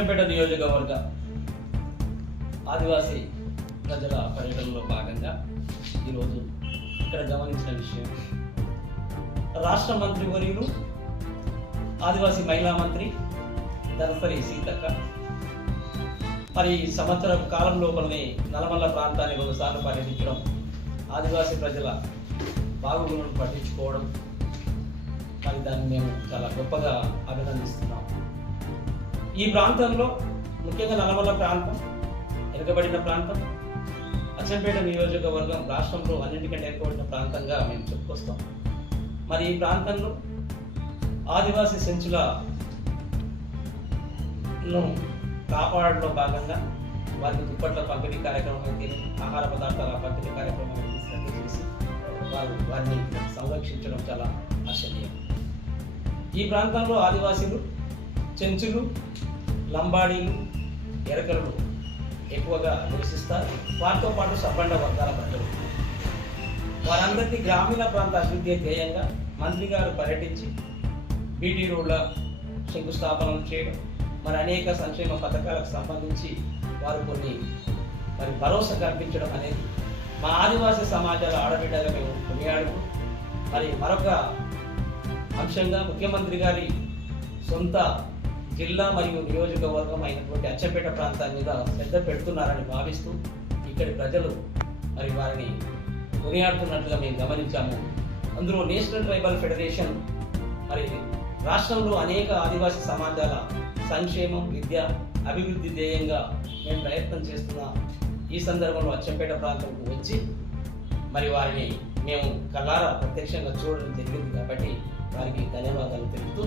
అచ్చంపేట నియోజకవర్గ ఆదివాసీ ప్రజల పర్యటనలో భాగంగా ఈరోజు ఇక్కడ గమనించిన విషయం, రాష్ట్ర మంత్రి వర్యులు ఆదివాసీ మహిళా మంత్రి ధనసరి సీతక్క మరి సంవత్సరం కాలం లోపలనే నల్లమల్ల ప్రాంతాన్ని 2 సార్లు పర్యటించడం, ఆదివాసీ ప్రజల బాగోగులను పట్టించుకోవడం, మరి దాన్ని మేము చాలా గొప్పగా అభినందిస్తున్నాం. ఈ ప్రాంతంలో ముఖ్యంగా నల్లమల్ల ప్రాంతం వెనుకబడిన ప్రాంతం, అచ్చంపేట నియోజకవర్గం రాష్ట్రంలో అన్నింటికంటే వెనుకబడిన ప్రాంతంగా మేము చెప్పుకొస్తాం. మరి ఈ ప్రాంతంలో ఆదివాసీ సెంచులను కాపాడడంలో భాగంగా వారికి దుప్పట్ల పంపిణీ కార్యక్రమం అయితే, ఆహార పదార్థాల పంపిణీ కార్యక్రమం అయితే శ్రద్ధ చేసి వారిని సంరక్షించడం చాలా ఆశనీయం. ఈ ప్రాంతంలో ఆదివాసీలు, చెంచులు, లంబాడీలు, ఎరకలు ఎక్కువగా నివసిస్తారు. వారితో పాటు సబ్బండ వర్గాల ప్రజలు, వారందరికీ గ్రామీణ ప్రాంత అభివృద్ధి ధ్యేయంగా మంత్రి గారు పర్యటించి బీటీ రోడ్ల శంకుస్థాపనలు చేయడం, మరి అనేక సంక్షేమ పథకాలకు సంబంధించి వారు కొన్ని భరోసా కల్పించడం అనేది మా ఆదివాసీ సమాజాల ఆడబిడ్డగా మేము కొనియాడుతూ, మరి మరొక అంశంగా ముఖ్యమంత్రి గారి సొంత జిల్లా మరియు నియోజకవర్గం అయినటువంటి అచ్చంపేట ప్రాంతాన్ని మీద శ్రద్ధ పెడుతున్నారని భావిస్తూ ఇక్కడి ప్రజలు మరి వారిని కొనియాడుతున్నట్లుగా మేము గమనించాము. అందులో నేషనల్ ట్రైబల్ ఫెడరేషన్ మరి రాష్ట్రంలో అనేక ఆదివాసీ సమాజాల సంక్షేమం, విద్య, అభివృద్ధి ధ్యేయంగా మేము ప్రయత్నం చేస్తున్న ఈ సందర్భంలో అచ్చంపేట ప్రాంతంకు వచ్చి మరి వారిని మేము కళ్ళారా ప్రత్యక్షంగా చూడడం జరిగింది కాబట్టి వారికి ధన్యవాదాలు తెలుపుతూ